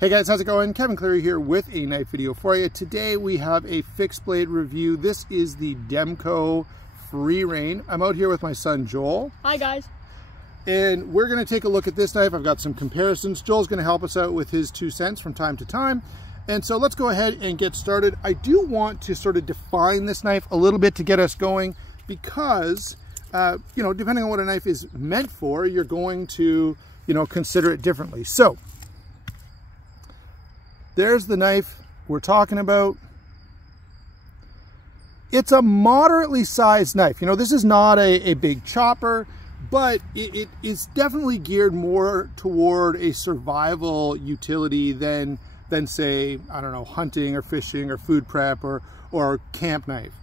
Hey guys, how's it going? Kevin Cleary here with a knife video for you. Today we have a fixed blade review. This is the Demko Freereign. I'm out here with my son Joel. Hi guys. And we're going to take a look at this knife. I've got some comparisons. Joel's going to help us out with his 2 cents from time to time. And so let's go ahead and get started. I do want to sort of define this knife a little bit to get us going because, you know, depending on what a knife is meant for, you're going to, you know, consider it differently. So there's the knife we're talking about. It's a moderately sized knife. You know, this is not a big chopper, but it is definitely geared more toward a survival utility than say, I don't know, hunting or fishing or food prep or camp knife.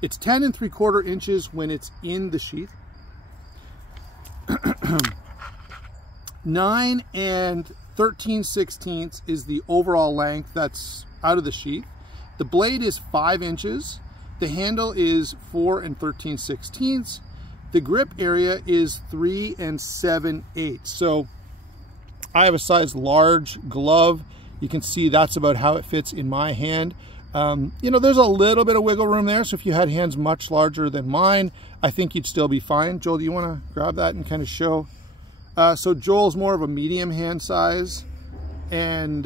It's 10 3/4 inches when it's in the sheath. 9 13/16 is the overall length that's out of the sheath. The blade is 5 inches. The handle is 4 13/16. The grip area is 3 7/8. So I have a size large glove. You can see that's about how it fits in my hand. You know, there's a little bit of wiggle room there. So if you had hands much larger than mine, I think you'd still be fine. Joel, do you want to grab that and kind of show? So Joel's more of a medium hand size, and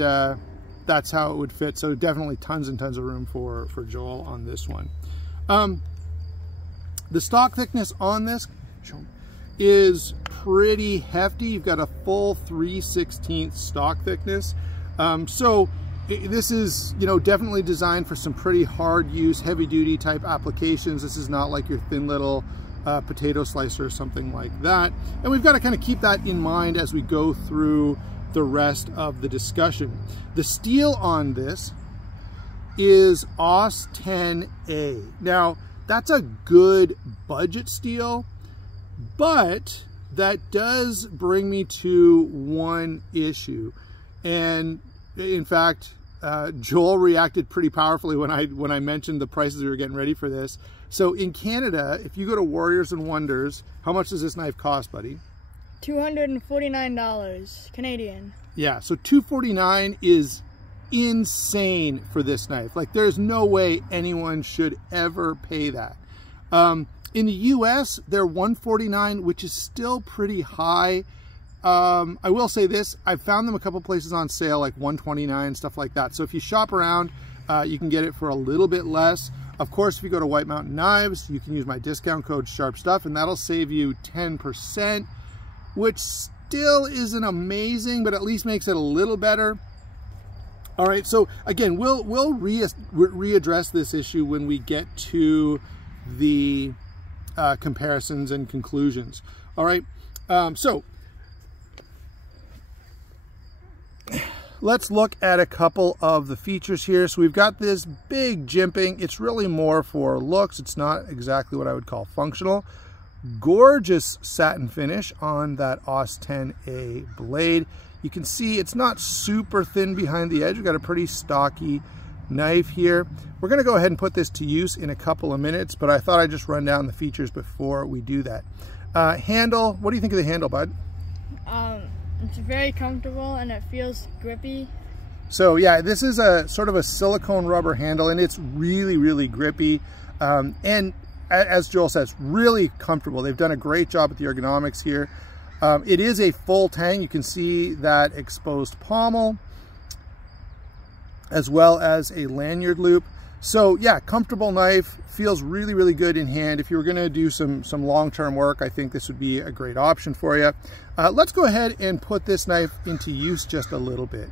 that's how it would fit. So definitely tons and tons of room for Joel on this one. The stock thickness on this is pretty hefty. You've got a full 3/16 stock thickness. So this is, you know, definitely designed for some pretty hard use, heavy duty type applications. This is not like your thin little potato slicer or something like that. And we've got to kind of keep that in mind as we go through the rest of the discussion. The steel on this is AUS 10A. Now, that's a good budget steel, but that does bring me to one issue. And in fact, Joel reacted pretty powerfully when I mentioned the prices we were getting ready for this. So in Canada, if you go to Warriors and Wonders, how much does this knife cost, buddy? $249 Canadian. Yeah, so $249 is insane for this knife. Like, there's no way anyone should ever pay that. In the US, they're $149, which is still pretty high. I will say this, I've found them a couple places on sale, like $129, stuff like that. So if you shop around, you can get it for a little bit less. Of course, if you go to White Mountain Knives, you can use my discount code SHARPSTUFF, and that'll save you 10%, which still isn't amazing, but at least makes it a little better. All right, so again, we'll readdress this issue when we get to the comparisons and conclusions. All right, so let's look at a couple of the features here. So we've got this big jimping. It's really more for looks. It's not exactly what I would call functional. Gorgeous satin finish on that AUS 10A blade. You can see it's not super thin behind the edge. We've got a pretty stocky knife here. We're going to go ahead and put this to use in a couple of minutes, but I thought I'd just run down the features before we do that. Handle, what do you think of the handle, bud? It's very comfortable and it feels grippy. So yeah, this is a sort of a silicone rubber handle, and it's really, really grippy. And as Joel says, really comfortable. They've done a great job with the ergonomics here. It is a full tang. You can see that exposed pommel, as well as a lanyard loop. So yeah, comfortable knife, feels really, really good in hand. If you were gonna do some long-term work, I think this would be a great option for you. Let's go ahead and put this knife into use just a little bit.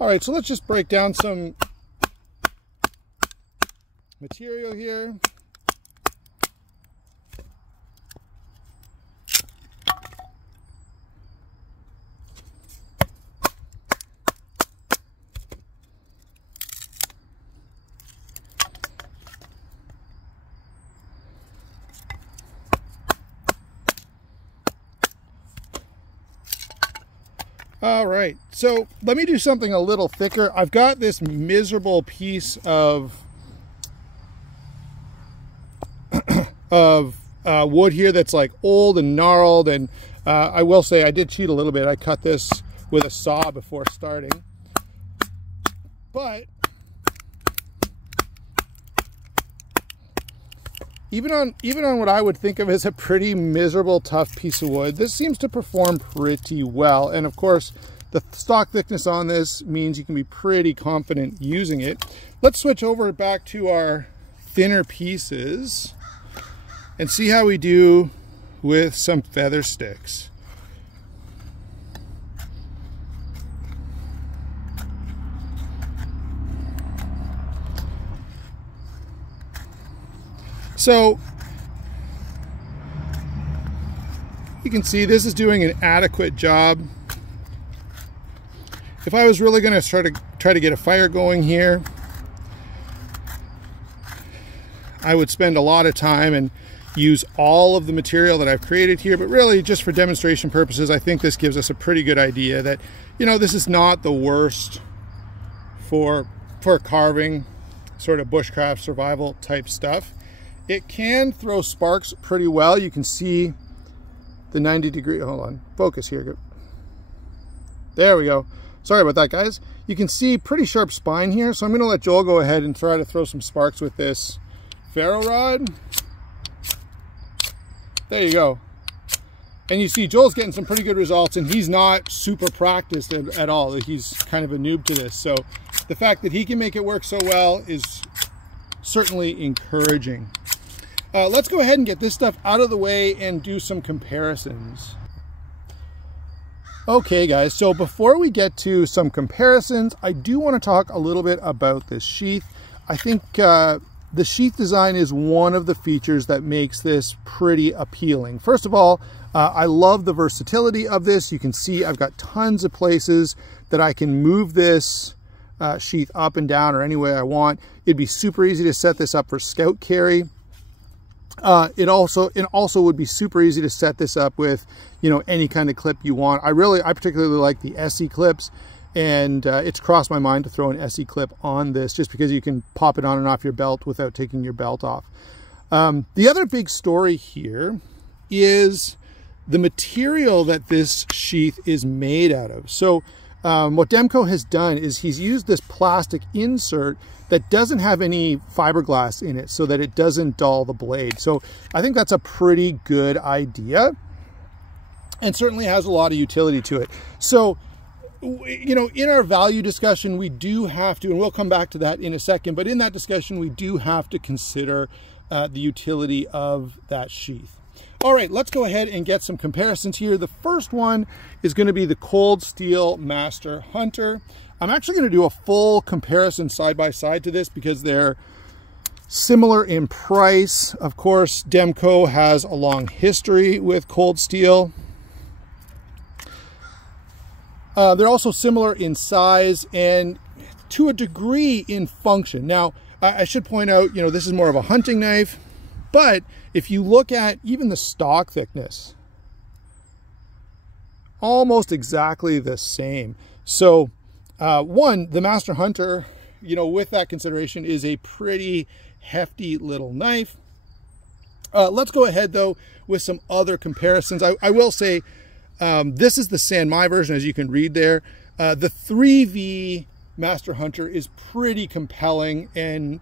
All right, so let's just break down some material here. All right, so let me do something a little thicker. I've got this miserable piece of wood here that's like old and gnarled, and I will say I did cheat a little bit. I cut this with a saw before starting. But even on what I would think of as a pretty miserable, tough piece of wood, this seems to perform pretty well. And of course, the stock thickness on this means you can be pretty confident using it. Let's switch over back to our thinner pieces and see how we do with some feather sticks. So you can see this is doing an adequate job. If I was really going to try to get a fire going here, I would spend a lot of time and use all of the material that I've created here, but really just for demonstration purposes, I think this gives us a pretty good idea that, you know, this is not the worst for carving, sort of bushcraft survival type stuff. It can throw sparks pretty well. You can see the 90-degree, hold on, focus here. There we go. Sorry about that, guys. You can see pretty sharp spine here, so I'm gonna let Joel go ahead and try to throw some sparks with this ferro rod. There you go. And you see Joel's getting some pretty good results, and he's not super practiced at all. He's kind of a noob to this. So the fact that he can make it work so well is certainly encouraging. Let's go ahead and get this stuff out of the way and do some comparisons. Okay guys, so before we get to some comparisons, I do want to talk a little bit about this sheath. I think the sheath design is one of the features that makes this pretty appealing. First of all, I love the versatility of this. You can see I've got tons of places that I can move this sheath up and down or any way I want. It'd be super easy to set this up for scout carry. It also would be super easy to set this up with, you know, any kind of clip you want. I particularly like the SE clips, and it's crossed my mind to throw an SE clip on this just because you can pop it on and off your belt without taking your belt off. The other big story here is the material that this sheath is made out of. So what Demko has done is he's used this plastic insert that doesn't have any fiberglass in it so that it doesn't dull the blade. So I think that's a pretty good idea and certainly has a lot of utility to it. So, you know, in our value discussion, we do have to, and we'll come back to that in a second, but in that discussion, we do have to consider the utility of that sheath. All right, let's go ahead and get some comparisons here. The first one is going to be the Cold Steel Master Hunter. I'm actually going to do a full comparison side by side to this because they're similar in price. Of course, Demko has a long history with cold steel. They're also similar in size and to a degree in function. Now, I should point out, you know, this is more of a hunting knife, but if you look at even the stock thickness, almost exactly the same. So the Master Hunter, you know, with that consideration, is a pretty hefty little knife. Let's go ahead though with some other comparisons. I will say this is the San Mai version, as you can read there. The 3V Master Hunter is pretty compelling and,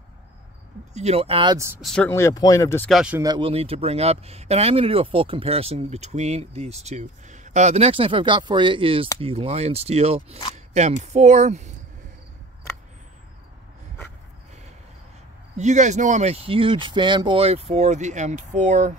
you know, adds certainly a point of discussion that we'll need to bring up. And I'm going to do a full comparison between these two. The next knife I've got for you is the Lion Steel M4. You guys know I'm a huge fanboy for the M4.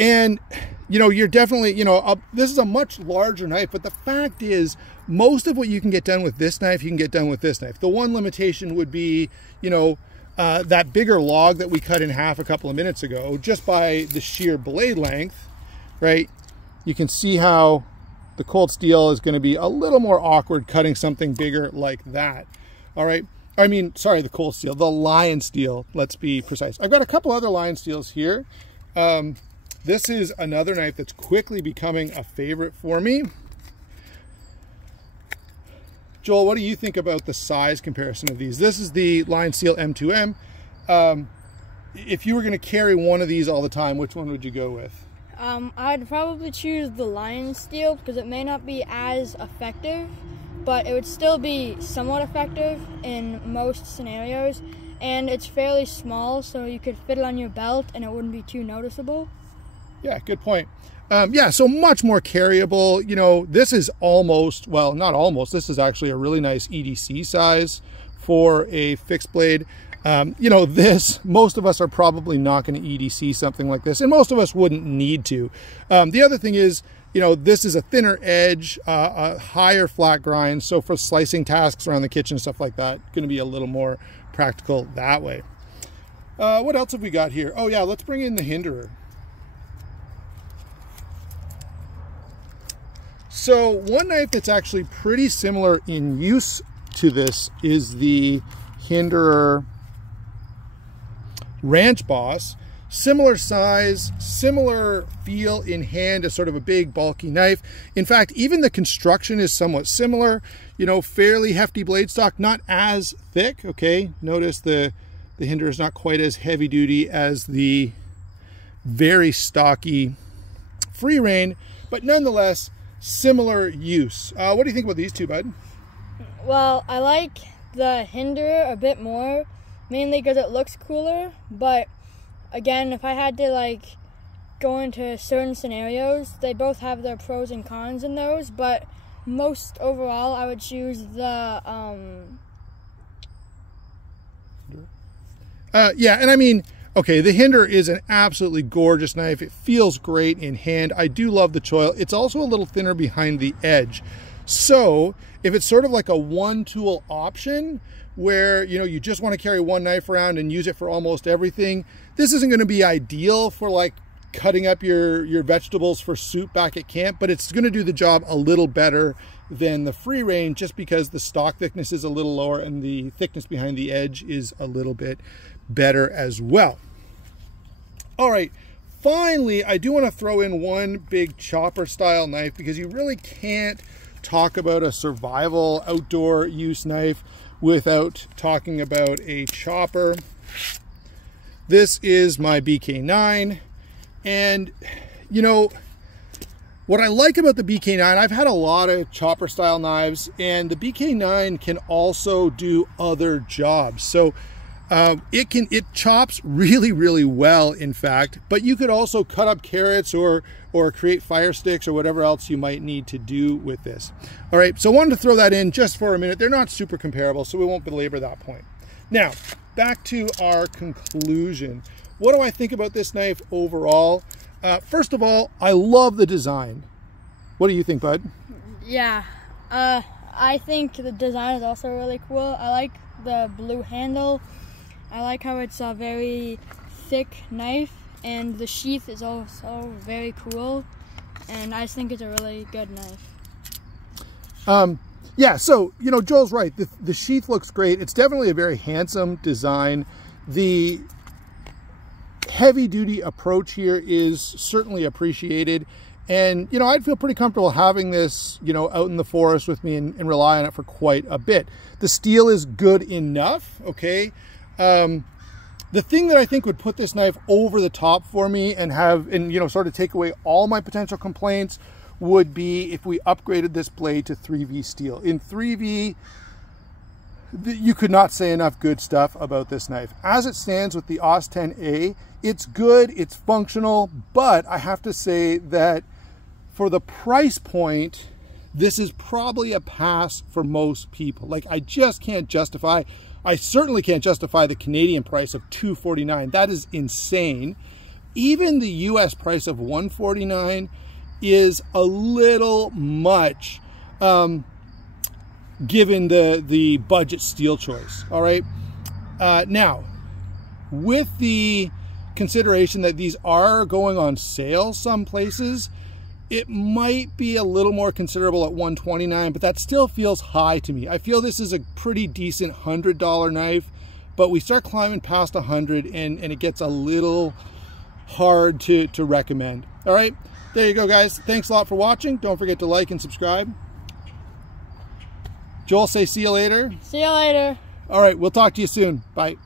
And, you know, you're definitely, you know, this is a much larger knife, but the fact is, most of what you can get done with this knife, you can get done with this knife. The one limitation would be, you know, that bigger log that we cut in half a couple of minutes ago, just by the sheer blade length, right? You can see how the cold steel is going to be a little more awkward cutting something bigger like that. All right. I mean, sorry, the cold steel, the Lion Steel, let's be precise. I've got a couple other Lion Steels here. This is another knife that's quickly becoming a favorite for me. Joel, what do you think about the size comparison of these? This is the Lion Steel M2M. If you were going to carry one of these all the time, which one would you go with? I'd probably choose the lion steel because it may not be as effective, but it would still be somewhat effective in most scenarios, and it's fairly small, so you could fit it on your belt and it wouldn't be too noticeable. Yeah, good point. Yeah, so much more carryable. You know, this is almost, well, not almost, this is actually a really nice EDC size for a fixed blade. You know, this, most of us are probably not going to EDC something like this, and most of us wouldn't need to. The other thing is, you know, this is a thinner edge, a higher flat grind, so for slicing tasks around the kitchen, stuff like that, going to be a little more practical that way. What else have we got here? Oh yeah, let's bring in the hinderer. So one knife that's actually pretty similar in use to this is the hinderer Ranch Boss. Similar size, similar feel in hand as sort of a big bulky knife. In fact, even the construction is somewhat similar. You know, fairly hefty blade stock, not as thick. Okay, notice the hinderer is not quite as heavy duty as the very stocky Freereign, but nonetheless similar use. What do you think about these two, bud? Well, I like the hinderer a bit more, mainly because it looks cooler, but again, if I had to like go into certain scenarios, they both have their pros and cons in those, but most overall I would choose the yeah, and I mean, okay, the hinderer is an absolutely gorgeous knife. It feels great in hand. I do love the choil. It's also a little thinner behind the edge. So if it's sort of like a one tool option where, you know, you just want to carry one knife around and use it for almost everything, this isn't going to be ideal for like cutting up your vegetables for soup back at camp, but it's going to do the job a little better than the Freereign just because the stock thickness is a little lower and the thickness behind the edge is a little bit better as well. All right, finally, I do want to throw in one big chopper style knife because you really can't talk about a survival outdoor use knife without talking about a chopper. This is my BK9, and you know what I like about the BK9, I've had a lot of chopper style knives, and the BK9 can also do other jobs. So it chops really well, in fact, but you could also cut up carrots or create fire sticks or whatever else you might need to do with this. All right, so I wanted to throw that in just for a minute. They're not super comparable, so we won't belabor that point. Now, back to our conclusion. What do I think about this knife overall? First of all, I love the design. What do you think, bud? Yeah, I think the design is also really cool. I like the blue handle. I like how it's a very thick knife, and the sheath is also very cool, and I just think it's a really good knife. Yeah, so, you know, Joel's right. The sheath looks great. It's definitely a very handsome design. The heavy-duty approach here is certainly appreciated, and, you know, I'd feel pretty comfortable having this, you know, out in the forest with me and rely on it for quite a bit. The steel is good enough, okay? The thing that I think would put this knife over the top for me and you know, sort of take away all my potential complaints would be if we upgraded this blade to 3V steel. In 3V, you could not say enough good stuff about this knife. As it stands with the AUS 10A, it's good, it's functional, but I have to say that for the price point, this is probably a pass for most people. Like, I just can't justify, I certainly can't justify the Canadian price of $249. That is insane. Even the US price of $149 is a little much given the budget steel choice. All right. Now, with the consideration that these are going on sale some places, it might be a little more considerable at $129, but that still feels high to me. I feel this is a pretty decent $100 knife, but we start climbing past 100 and it gets a little hard to recommend. All right, there you go, guys. Thanks a lot for watching. Don't forget to like and subscribe. Joel, say see you later. See you later. All right, we'll talk to you soon. Bye.